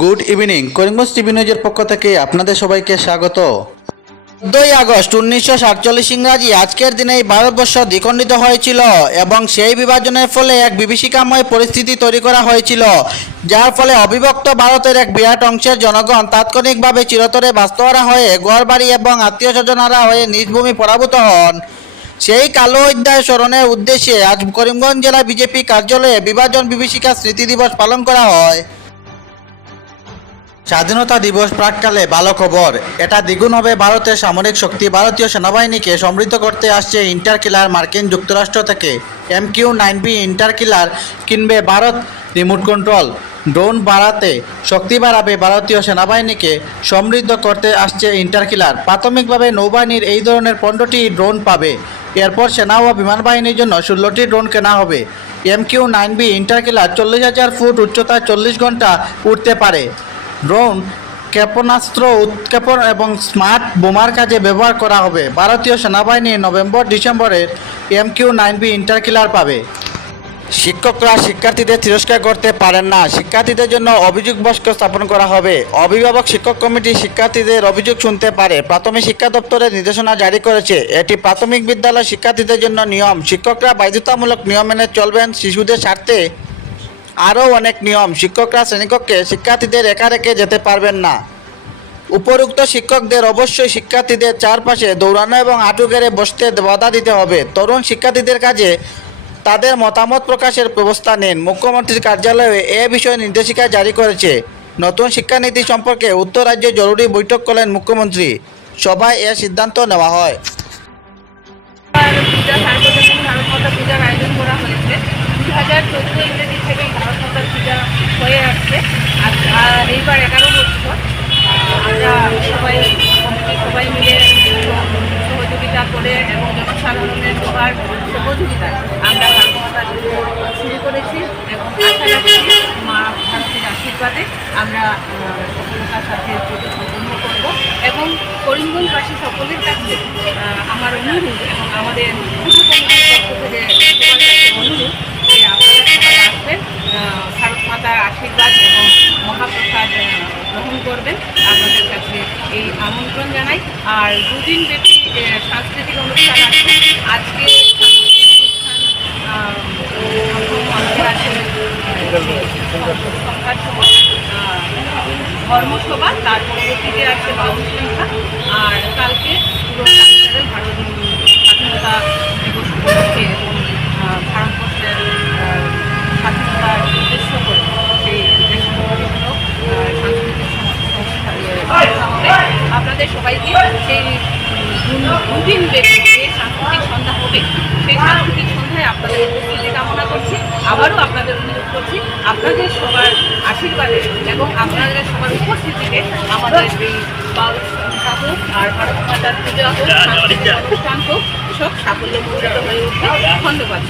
Good evening, Karimganj TV নিউজের পক্ষ থেকে আপনাদের সবাইকে স্বাগত। 14ই আগস্ট 1947 ইংরাজি আজকের দিনেই ভারতবর্ষ দ্বিখণ্ডিত হয়েছিল এবং সেই বিভাজনের ফলে এক বিভীষিকাময় পরিস্থিতি তৈরি করা হয়েছিল, যার ফলে অবিভক্ত ভারতের এক বিরাট অংশের জনগণ তাৎক্ষণিকভাবে চিরতরে বাস্তুহারা হয়ে ঘরবাড়ি এবং আত্মীয় স্বজনহারা হয়ে নিজ ভূমি পরাভূত হন। সেই কালো অধ্যায় স্মরণের উদ্দেশ্যে আজ করিমগঞ্জ জেলা বিজেপি কার্যালয়ে বিভাজন বিভীষিকা স্মৃতি দিবস পালন করা হয়। স্বাধীনতা দিবস প্রাককালে ভালো খবর, এটা দ্বিগুণ হবে ভারতের সামরিক শক্তি। ভারতীয় সেনাবাহিনীকে সমৃদ্ধ করতে আসছে ইন্টারকিলার মার্কিন যুক্তরাষ্ট্র থেকে। MQ-9B ইন্টারকিলার কিনবে ভারত। রিমোট কন্ট্রোল ড্রোন বাড়াতে শক্তি বাড়াবে ভারতীয় সেনাবাহিনীকে সমৃদ্ধ করতে আসছে ইন্টারকিলার। প্রাথমিকভাবে নৌবাহিনীর এই ধরনের 15টি ড্রোন পাবে। এরপর সেনা ও বিমান বাহিনীর জন্য 16টি ড্রোন কেনা হবে। MQ-9B ইন্টারকিলার 40,000 ফুট উচ্চতায় 40 ঘন্টা উঠতে পারে। ড্রোন ক্ষেপণাস্ত্র উৎক্ষেপণ এবং স্মার্ট বোমার কাজে ব্যবহার করা হবে। ভারতীয় সেনাবাহিনী নভেম্বর-ডিসেম্বরের MQ-9B ইন্টারকিলার পাবে। শিক্ষকরা শিক্ষার্থীদের তিরস্কার করতে পারেন না, শিক্ষার্থীদের জন্য অভিযোগ বক্স স্থাপন করা হবে। অভিভাবক শিক্ষক কমিটি শিক্ষার্থীদের অভিযোগ শুনতে পারে। প্রাথমিক শিক্ষা দপ্তরের নির্দেশনা জারি করেছে। এটি প্রাথমিক বিদ্যালয় শিক্ষার্থীদের জন্য নিয়ম। শিক্ষকরা বাধ্যতামূলক নিয়ম মেনে চলবেন। শিশুদের স্বার্থে আরও অনেক নিয়ম। শিক্ষকরা শ্রেণীকক্ষে শিক্ষার্থীদের একা রেখে যেতে পারবেন না। উপরোক্ত শিক্ষকদের অবশ্যই শিক্ষার্থীদের চারপাশে দৌড়ানো এবং হাঁটু গেড়ে বসতে বাধা দিতে হবে। তরুণ শিক্ষার্থীদের কাজে তাদের মতামত প্রকাশের ব্যবস্থা নিন। মুখ্যমন্ত্রীর কার্যালয়ে এ বিষয়ে নির্দেশিকা জারি করেছে। নতুন শিক্ষানীতি সম্পর্কে উত্তর রাজ্যে জরুরি বৈঠক করলেন মুখ্যমন্ত্রী। সভায় এ সিদ্ধান্ত নেওয়া হয়। পূজার আয়োজন করা হয়েছে 2014 ইংরেজি থেকে ভারত মাতার পূজা হয়ে আসছে। আর এইবার 11 বছর আমরা সবাই মিলে সহযোগিতা করে এবং জনসাধারণের সবার সহযোগিতায় আমরা ভারত মাতার পুজো শুরু করেছি এবং আশা রাখছি মা ভারতের আশীর্বাদে আমরা সফলতার সাথে পুজো সম্পন্ন করব। এবং করিমগঞ্জবাসী সকলের কাছে আমার অনুরোধ এবং আমাদের পুজো কমিটির পক্ষ থেকে অনুরোধ যে আপনারা সবাই আসবেন, ভারত মাতার আশীর্বাদ এবং মহাপ্রসাদ গ্রহণ করবেন। আপনাদের কাছে এই আমন্ত্রণ জানাই। আর দুদিন ব্যাপী সাংস্কৃতিক অনুষ্ঠান আছে। আজকে সাংস্কৃতিক অনুষ্ঠান আছে সংখ্যার সময় ধর্মসভা, তার পরবর্তীতে আছে বাউল সংখ্যা। আর কালকে পুরো কালচারাল ভারত স্বাধীনতা দিবস উপলক্ষে এবং ভারতবর্ষের স্বাধীনতার উদ্দেশ্য করে সেই দেশভক্তিমূলক সাংস্কৃতিক সংস্থা হবে। আপনাদের সবাইকে সেই দুদিন ব্যাপী যে সাংস্কৃতিক সন্ধ্যা হবে সেই সাংস্কৃতিক সন্ধ্যায় আপনাদের উপস্থিতি কামনা করছি। আবারও আপনাদের অনুরোধ করছি আপনাদের সবার আশীর্বাদে এবং আপনাদের সবার উপস্থিতিতে আমাদের এই বাউল সংখ্যা হোক আর ভারত মাতার পূজা হোক, সাংস্কৃতিক অনুষ্ঠান হোক, সব সাফল্যমণ্ডিত হয়ে উঠবে। ধন্যবাদ।